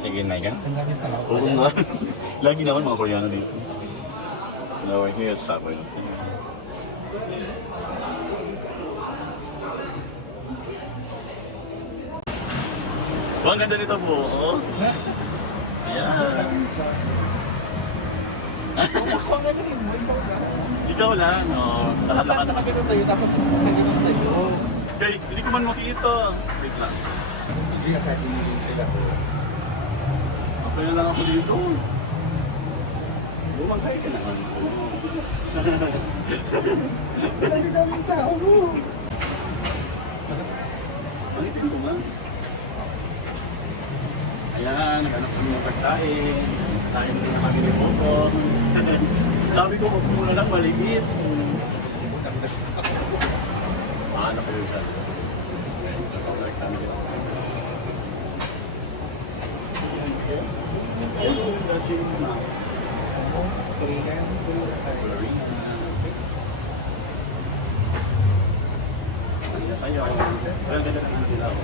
Sige na yan. Ang daming tao. Oo nga. Lagi naman mga Koreano dito. No, we're here sa Subway. Oh, ang ganda nito po. Oh. Ayan. Ako ang gano'n mo, Ikaw lang. Oh. Lahat-lahat na. nakagano sa'yo, tapos nakagano sa'yo. Kay, hindi ko man makita. Wait lang. Hindi na pwede din sila. Okay na lang ako dito. Bumagay ka naman. Ang daming tao mo. Palitin ko nga. Ayan, naghanap kami ng pagkain. Kain na kami ng popcorn. Sabi ko, mas muna lang maligit. Ano ko yun siya? Korean. Sa'yo, ang ganda ng dilaw.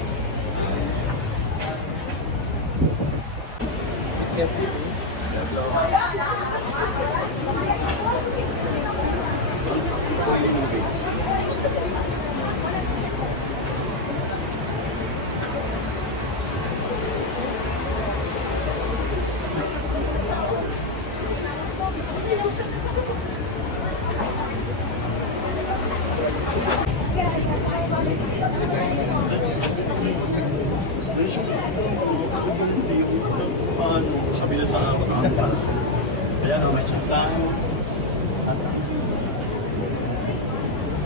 Kabila sa ampas. Kaya no, may chintang.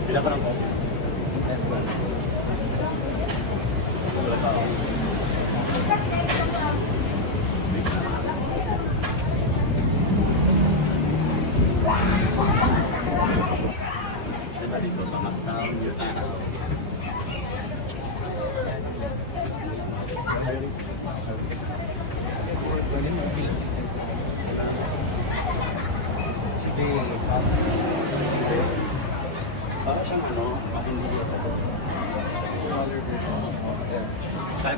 Pila ka lang po. Dito sa Macau, Yunnan. Sige, Para siyang ano, hindi smaller version of Monster. sa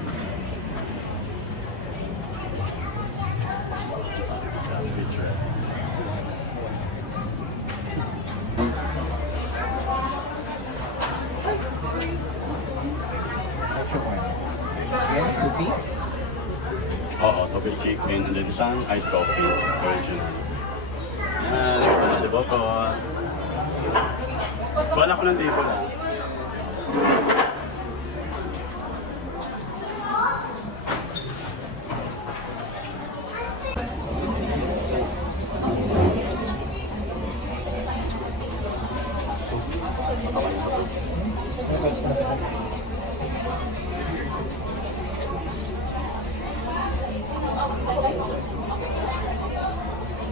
picture. What's your one? Yan, 2-piece. Oo, Tokyo's chicken and then isang iced coffee, original. Yan, ito na si Boko. Wala ko ng tipo na.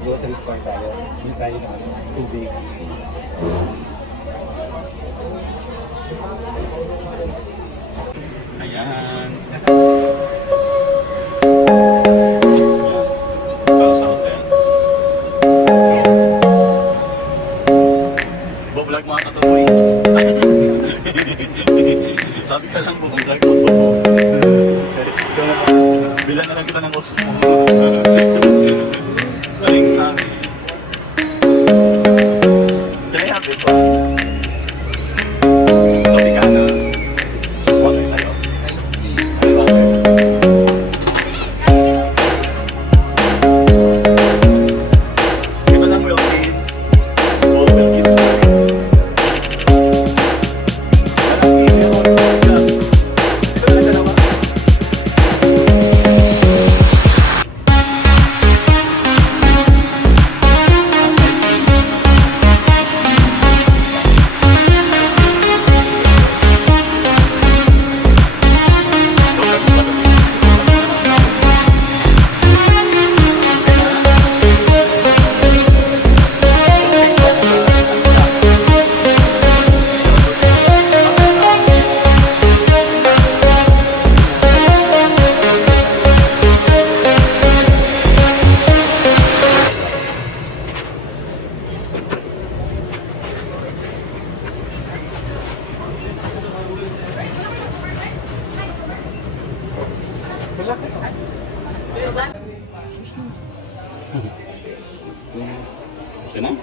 Grocery store tayo. Hindi tayo na tubig. Ayan. Para sa hotel. Bo-vlog mo ata to, boy. Sabi ka lang, bo-vlog mo to. Bilan na lang kita ng gusto mo. Galing sa akin. Can I have this one? Tropicana. Water sa'yo. Ay, water. Ito ng Will Kids. All Will Kids. Sino?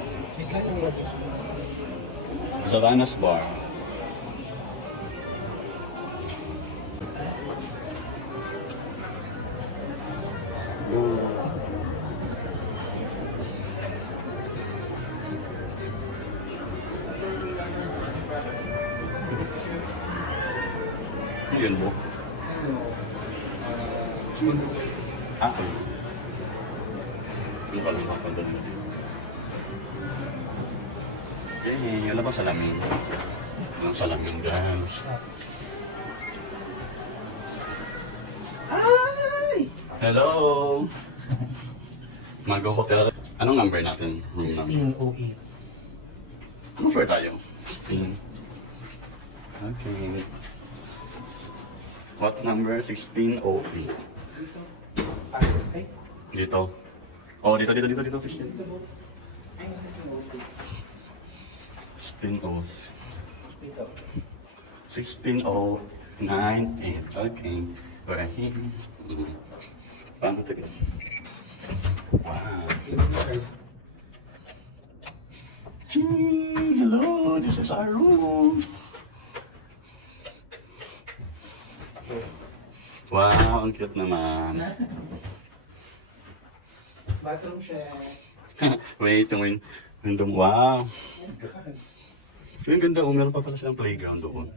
Savannah's Bar. Yun mo. Ako. Yung pala yung kapag doon mo. Eh, ano ba salamin? Ang salamin, guys. Hi! Hello! Mago Hotel. Anong number natin? Room number? 1608. Anong floor tayo? 16. Okay. What number? 1608. Ay, Dito. Oh, dito. 16. dito po. Ay, 1606. 1606. Dito. 16098. Okay. We're here. Paano ito? Wow. Hello, this is our room. Wow, ang cute naman. Bathroom siya. Wait, yung window. Wow. Yung ganda, meron pa pala silang playground doon.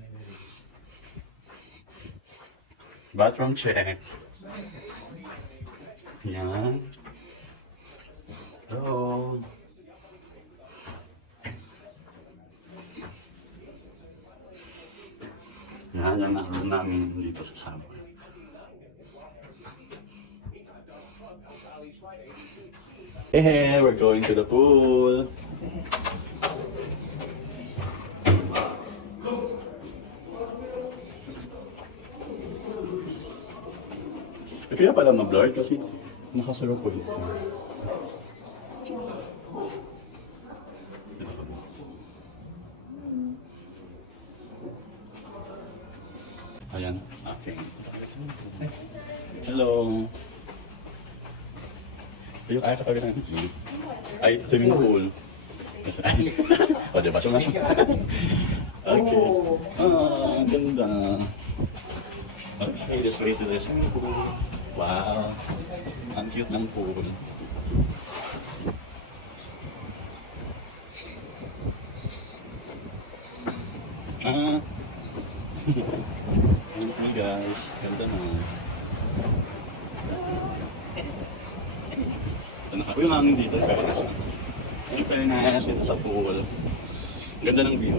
Bathroom check. Yan. Hello. Yan ang room namin dito sa Subway. Hey, we're going to the pool. Kaya pala ma-blurred kasi nakasarap ko dito. Ayan, okay. Hello. Ayun, ay katabi ng jeep. Ay, swimming pool. O, diba? Sumasok. Okay. Ah, ganda. Okay, just wait to the swimming pool. Wow. Ang cute ng pool. Ah. Okay guys, ganda na. Ito na yung hangin dito, fairness. Yung fairness dito sa pool. Ganda ng view.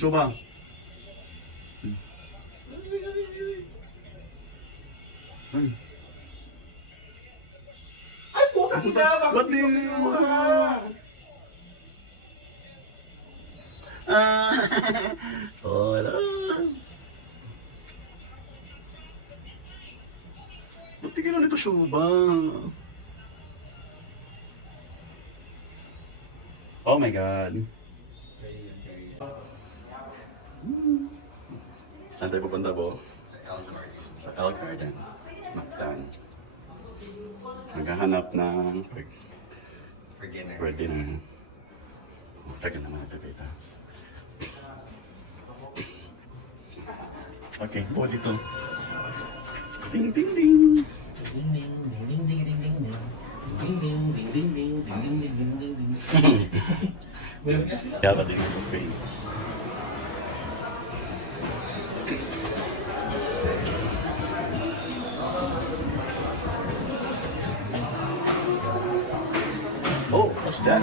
Gusto ba? Ay, puta kita! Ba't di yung Ah, oh, hello. Buti gano'n ito, Shuba. Oh my God. Saan tayo pupunta po? Sa L Garden. Sa L Garden. Mactan. Maghahanap ng For dinner. for dinner. Oh, check naman ito dito. Okay, po dito. Ding, ding, ding. Ding ding ding ding ding ding ding ding. Ding ding ding ding ding ding ding ding ding ding ding. Meron kasi na. Kaya ba din ang buffet? Oh, what's that?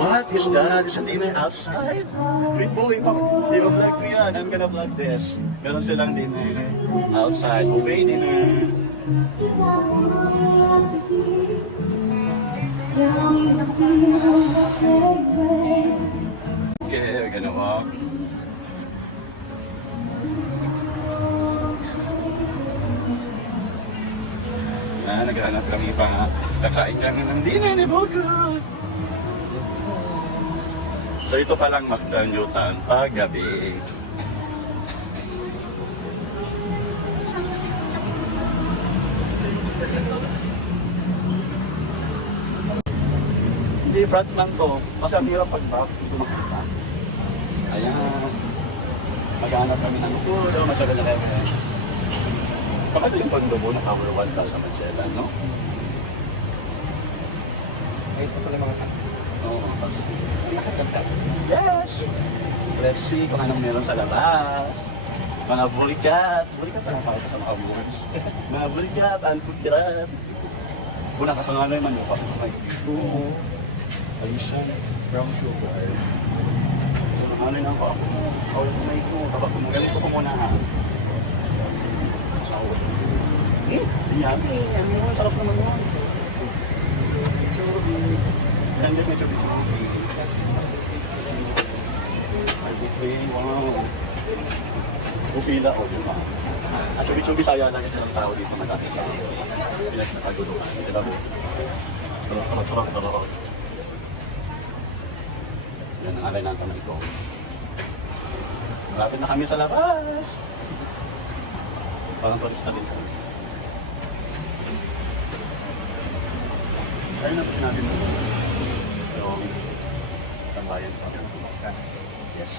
What is that? Is a dinner outside? Wait, boy, i-vlog ko yan. I'm gonna vlog this. Meron silang dinner outside. Buffet dinner. Okay, we're gonna walk. Naghanap kami pa. Kakain kami ng dinner ni Bogo. So ito palang Mactan Yutan paggabi. Hindi front lang to. Kasi ang hirap pag-back. Ito makita. Ayan. Maghanap kami ng food. Masagal na kami. Baka ito yung condo mo na Tower 1 sa Magellan, no? Ay, ito pala mga taxi. Oo, tapos yes! Let's see kung anong meron sa labas. Mga bulikat. Bulikat na ako sa mga bulikat. Mga bulikat, unfulfirat. Unang kasama na naman yung pakikimay. Oo. Alisan. Brown sugar. Ano lang ko ako. Ako yung kumay ko. Kapag ganito ko muna ha. Yummy! Yummy mo. Sarap naman mo. Yan, just may chubit-chubit. Ay, buffet. Wow. Upila o, di ba? At chubit-chubit saya lang kasi ng tao dito madami. Pinagkakagulo. Di ba? Turang. Yan ang alay natin na ito. Malapit na kami sa labas. Parang tulis na din kami. Ayun na po natin mo. Yung isang bayan pa. Yes.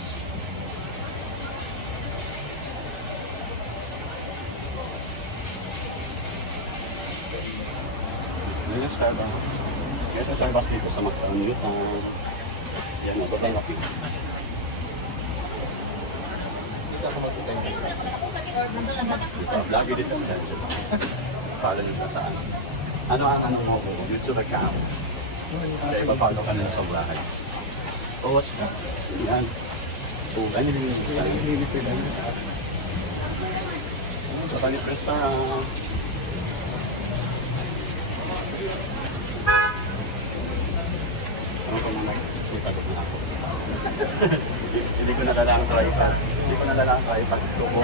Yan yung Starbucks. Yan yung Starbucks dito sa Mactan, Yutan. Yan, sobrang laki. Ito, vlog edit ang sense. Follow nyo siya saan. Ano ang mo ko? YouTube account. Kaya ipapalo ka nila sa bahay. Oh, what's that? Yan. Oh, ganyan din yung isa. Japanese restaurant. Ano pa mga nagsusagot na ako? Hindi ko nadala ang tripod. Ito ko.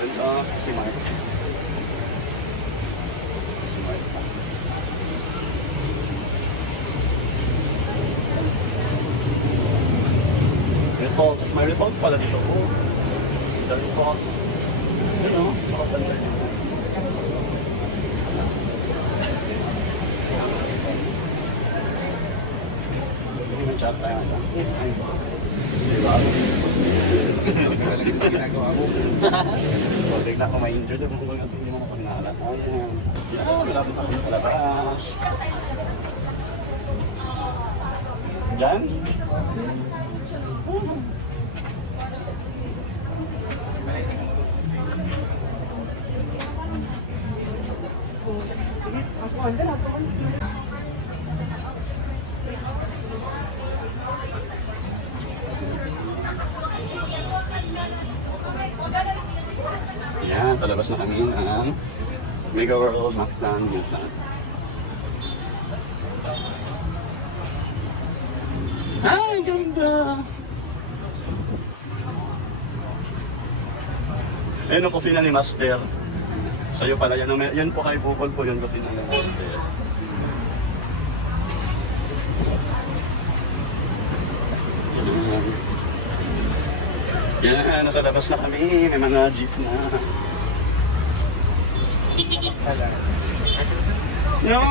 Rin sa si Mark. Results. May results pala dito. Oh. The results. Yun o. Makatanda niyo. Chat tayo. Diba? Talagang sa ginagawa mo. Bigla ko may injured ako kung hindi mo na pagnahalan. Ayan. Yan, malapit ako sa labas. Yan. Yan, palabas na kami ng Mega World Mactan Yutan. Ay, ganda! Ayun ang kusina ni Master. Sa'yo pala yan. Yan po kay Bukol po yung kusina ni Master. Yan, nasa labas na kami. May mga jeep na. No!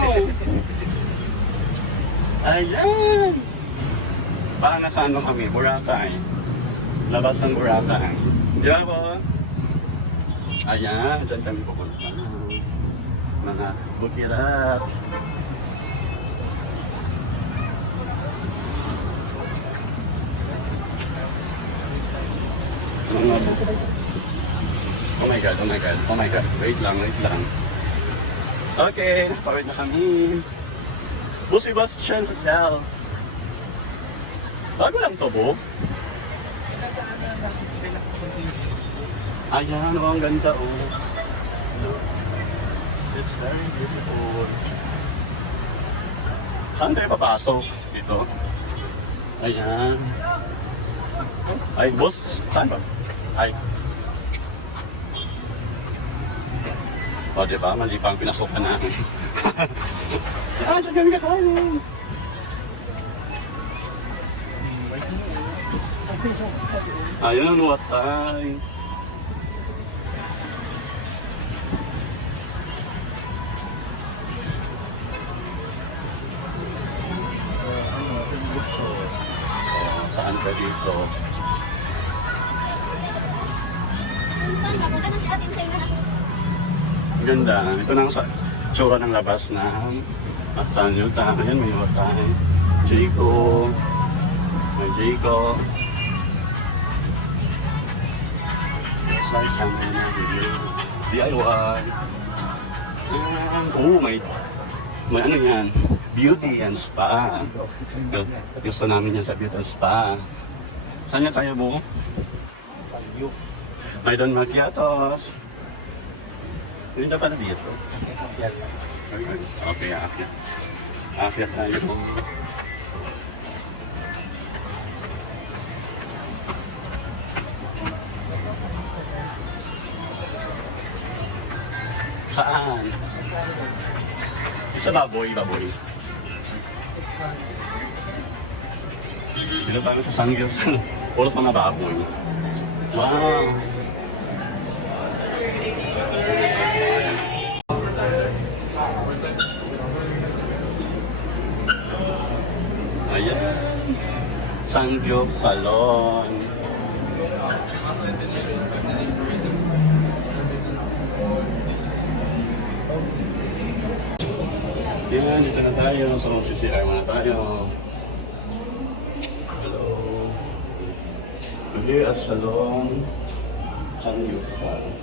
Ayan! Baka nasa ano kami, Boracay. Labas ng Boracay. Di ba po? Ayan, dyan kami pupunta. Mga bukirat. Oh my God, oh my God, oh my God. Wait lang, wait lang. Okay, nakapawid na kami. Busi Bastian Hotel. Bago lang to, Bo. Ayan, oh, ang ganda, oh. It's very beautiful. Saan tayo papasok? Dito? Ayan. Ay, boss, saan ba? Ay. O, diba? Mali pa ang pinasukan namin. Saan siya kami kakain? Ayun, what time? Saan ka dito? Ganda. Ito na ang tsura ng labas na Matanyo tayo. Yan, may watay. Jayco. May Jayco. Sorry, saan kayo na video. DIY. And, oh, may ano yan? Beauty and Spa. Gusto namin yan sa Beauty and Spa. Saan yan tayo, Bo? May Don Macchiatos. Hindi na pala dito. Yes. Okay, akit. Akit tayo. Saan? Isa baboy, baboy. Dito tayo sa Sangyupsal. Puro sa mga baboy. Wow! Ayan. Sangyup Salon. Yan, dito na tayo. So, CCR muna tayo. Hello. Here at Salon. Sangyup Salon.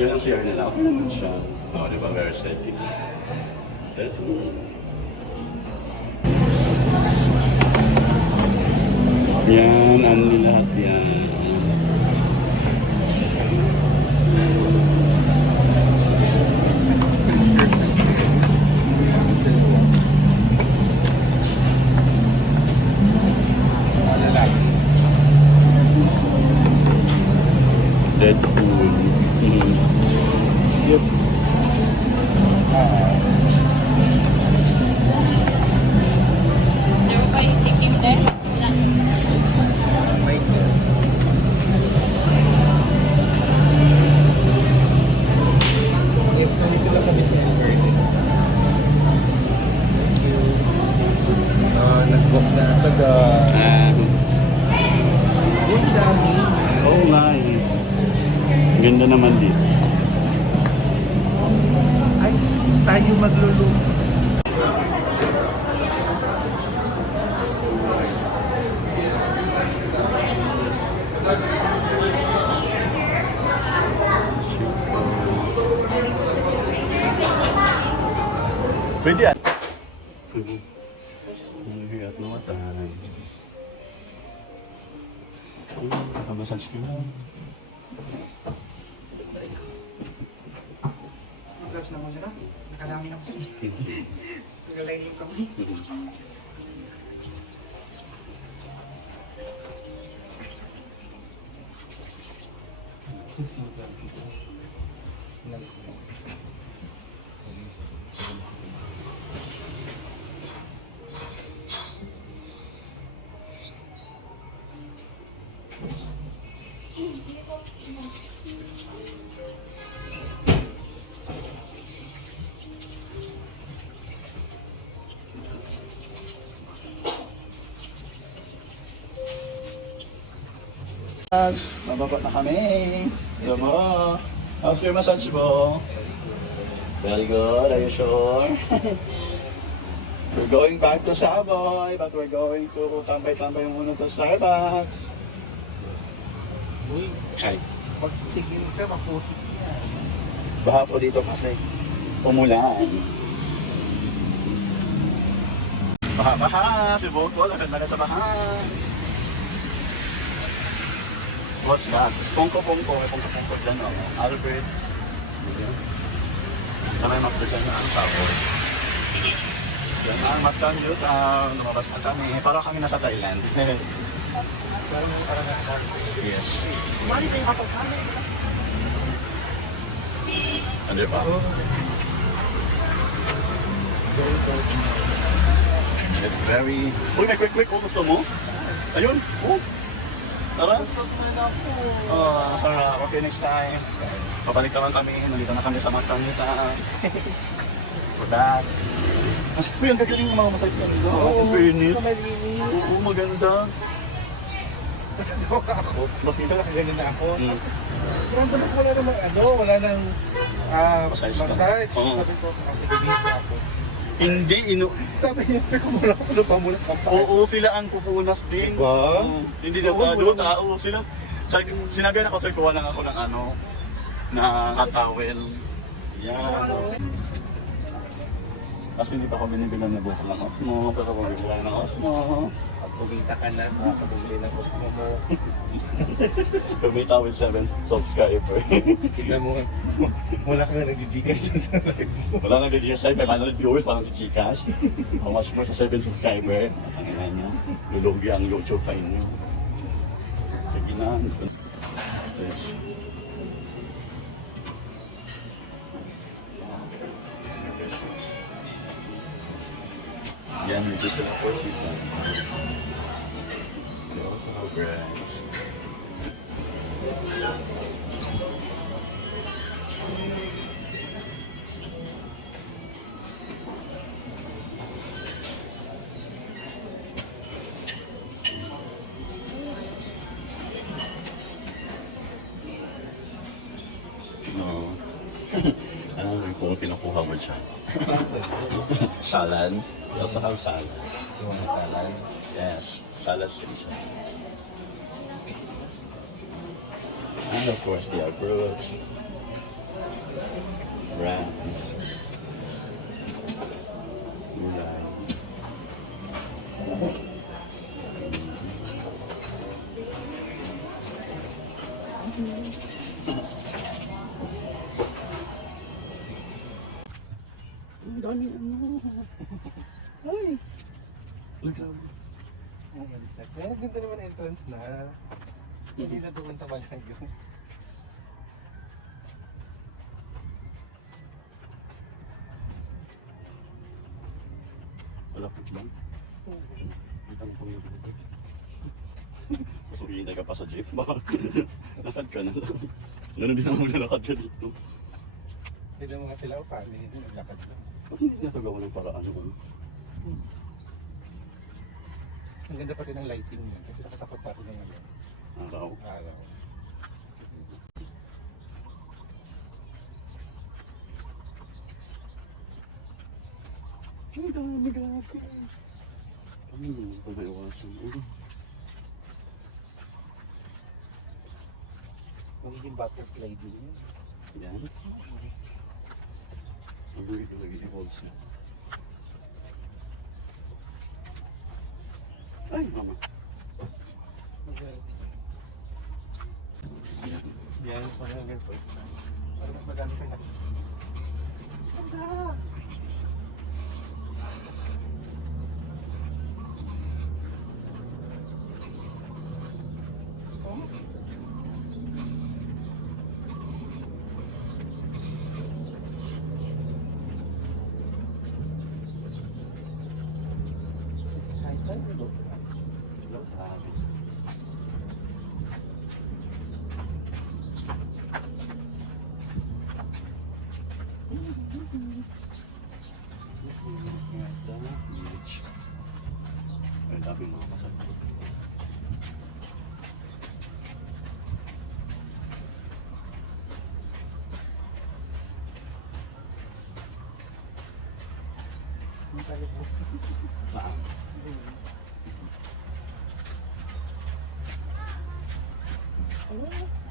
Yan ang CR nila. Okay naman siya. Oh, di ba? Very aesthetic. Aesthetic. Yan, ano lahat yan. Deadpool. Yep. Never pa yung tikim din? Yes, nandito lang kami sa Everett. Thank you. Nag-book na taga... Uy, dami. Oh, nice. Ganda naman dito. Ay, tayo magluluto. Pwede yan. Here at no time. Nakamasage ko lang. Gloves na mo siya na. Nakadami na ko siya. Nag-live kami. Mababa na kami. Diba? How's your massage mo? Very good. Are you sure? We're going back to Savoy, but we're going to tambay-tambay muna to Starbucks. Uy, Ay, pagtigil ka, maputik yan. baha po dito kasi umulan. Baha-baha! Si Boko, lakad na sa baha. What's that? Pongko-pongko. May pongko-pongko dyan, oh. Albert. Ayan. Sa may map dyan na ang Savoy. Yan ang Mactan Utah. Lumabas na kami. Parang kami nasa Thailand. Parang yung parang nasa. Yes. Mali na yung kapag kami. Ano ba? It's very... Uy, may quick-quick ko. Gusto mo? Ayun. Oh. Tara. Sarap. Okay, next time. Pabalik naman kami. Nandito na kami sa Mactan Utah. For that. Mas po yung gagaling ng mga massage na nito. In fairness. Malinis. Oo, maganda. Natawa ako. Bakit? Ganyan na ako. Hmm. Grabe na wala namang wala nang Massage massage. ka. Oo. Sabi ko, kasi bibihis na ako. Hindi, Sabi niya, sir, kung wala ako pamulas ka pa. Oo, sila ang pupunas din. Ba? Hindi na Oo, tao. Sila, sinabi na ko, sir, kuha lang ako ng na towel. Yan. Kasi hindi pa ako binibilan na buko ng Osmo, pero bumili lang ng Osmo. Pag kumita ka na sa pabili ng Osmo mo, Kumita with 7 subscriber. tignan mo, wala ka nga nag-gcash dyan sa live mo. Wala nang nag-GS ay 500 viewers, parang si Gcash. How much more sa 7 subscriber? Ang ina niya, lulugi ang YouTube fine niyo. Sige na. Yes. Yan, may dito na 4 season. They also have grass. No. Ano yung kung kinukuha mo siya? Salad. We also have salad. You want a salad? Yes, salad season. And of course, they have fruits, brands, gulay. Ang dami Ay! Ang insect. Kaya ganda naman entrance na. Hindi na doon sa Malayo. Malapit lang. Kita mo kami yung so, hihintay ka pa sa jeep. Baka lakad ka na lang. Ganun din naman maglalakad ka dito. Hindi mo nga sila o paano yun. Lakad lang. Bakit hindi nagagawa ng paraan yun? Ang ganda pati ng lighting niya. Kasi nakatakot sa akin ngayon. Araw. Araw. Ang dami gabi. Ito ba iwasan? Magiging butterfly din yun. Yan. Ang evolve siya. Ay, mama. Yan. Yan, so nga ganito. Parang mas madami ka na. Facebook mo. Saan? Ano?